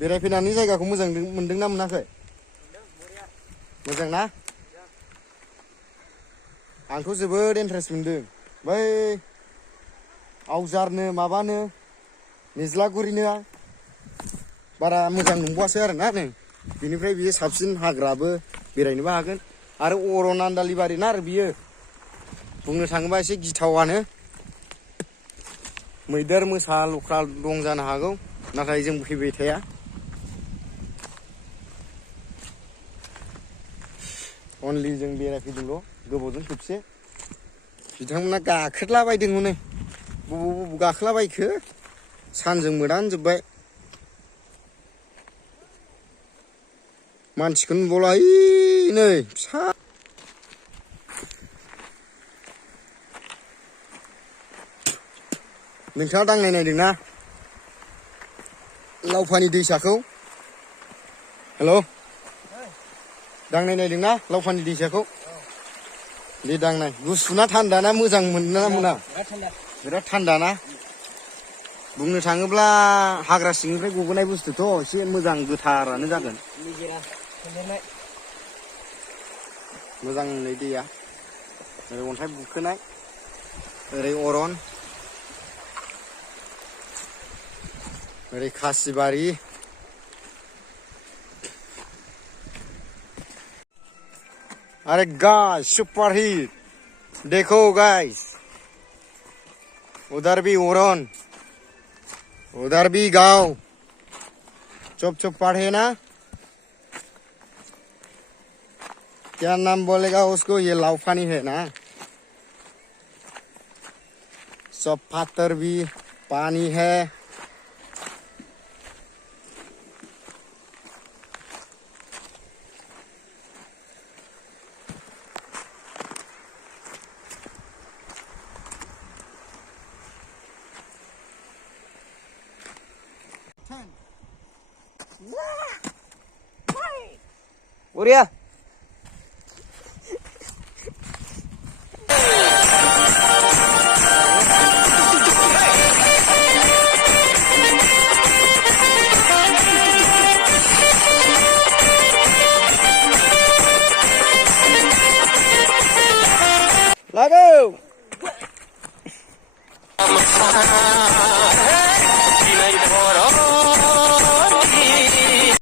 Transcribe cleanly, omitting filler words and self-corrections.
बेरायफैनानै जायगाखौ मोजां मोनदोंना मोनाखै? मोजां ना? आंथ' जोबोद इन्टारेस्ट मोनदों। बै आवजारनो माबानो निज्लागुरिनो बारा मोजां नंबावासो आरोना नै। बिनिफ्राय बियो साबसिन हाग्राबो बेरायनोबो हागोन आरो अरन आन्दालि बारि ना आरो बियो। बुंनो थाङोबा एसे गिथावानो। मैदेर मोसा लख्रा दं जानो हागौ, नाथाय जों फैबाय थाया। अनलि जों बेरायफैदोंल' गोबावजों खेबसे। बिथांमोना गाखोलाबायदों हनै। बबाव गाखोलाबायखो? सानजों मोदानजोब्बाय। मानसिखौनो नुबावला नै फिसा। नोंथाङा दांनाय नायदोंना लावफानि दैसाखौ? हेल', दांनाय नायदोंना लावफानि दैसाखौ? बे दांनाय गुसुना थान्दाना मोजां मोनोना मोना? बिराद थान्दा ना? बुंनो थाङोब्ला हाग्रा सिंनिफ्राय गबोनाय बुस्थुथ' एसे मोजां गोथारानो जागोन। मोजां नै दैया। ओरै अन्थाइ बुखोनाय, ओरै अरन, ओरै खासिबारि। अरे गाइस सुपर हिट, देखो गाइस, उधर भी ओरन, उधर भी गांव, चुप चुप पढ़े ना। क्या नाम बोलेगा उसको? ये लाउफानी है ना। सब पत्थर भी पानी है। उरिया